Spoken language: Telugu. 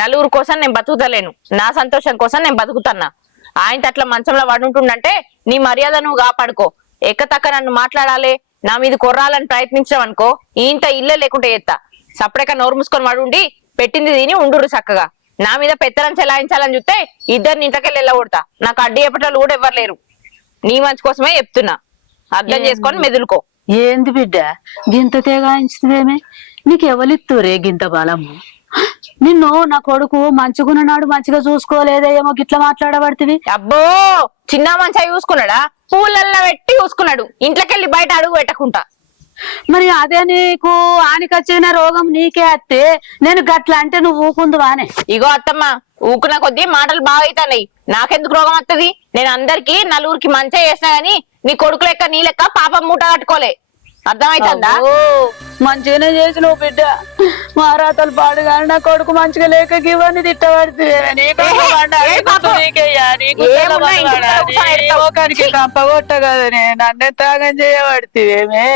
నలుగురు కోసం నేను బతుకుతలేను, నా సంతోషం కోసం నేను బతుకుతున్నా. ఆయన అట్లా మంచంలో పడుంటుండంటే నీ మర్యాద నువ్వు కాపాడుకో. ఎక్కతక్క నన్ను మాట్లాడాలి, నా మీద కొర్రాలని ప్రయత్నించావనుకో ఇంత ఇల్లే లేకుంటే ఎత్తా. సపరేక నోరు మూసుకొని పడుండి పెట్టింది తిని ఉండుర్రు చక్కగా. నా మీద పెత్తనం చెలాయించాలని చూస్తే ఇద్దరిని ఇంట్లోకెళ్ళి వెళ్ళగొడతా. నాకు అడ్డు చెప్పేటోళ్ళు కూడా ఎవ్వరు లేరు. నీ మంచి కోసమే చెప్తున్నా, అర్థం చేసుకొని మెదులుకో. ఏంది బిడ్డ గింత తెగాయించుదేమే? నీకెవలిత్తురే గింత బలము? నిన్ను నా కొడుకు మంచిగున్నాడు, మంచిగా చూసుకోలేదేమో గిట్లా మాట్లాడబడుతుంది. అబ్బో, చిన్న మంచిగా చూసుకున్నాడా? పూలల్లో పెట్టి చూసుకున్నాడు, ఇంట్లోకెళ్ళి బయట అడుగు పెట్టకుండా. మరి అదే నీకు ఆనికొచ్చిన రోగం నీకే అత్తే నేను గట్ల అంటే నువ్వు ఊకుందువానే? ఇగో అత్తమ్మ, ఊకున్న కొద్దీ మాటలు బాగా అవుతున్నాయి. నాకెందుకు రోగం వస్తుంది? నేను అందరికి నలుగురికి మంచిగా చేసినా గాని నీ కొడుకు లెక్క నీ లెక్క పాపం మూట కట్టుకోలే. అర్థమైతుందా? మంచిగానే చేసినావు బిడ్డ. మారాతలు పాడు కానీ నా కొడుకు మంచిగా లేక ఇవన్నీ తిట్టబడితే కంపగొట్ట కదనే నన్నే త్యాగం చేయబడితేమే.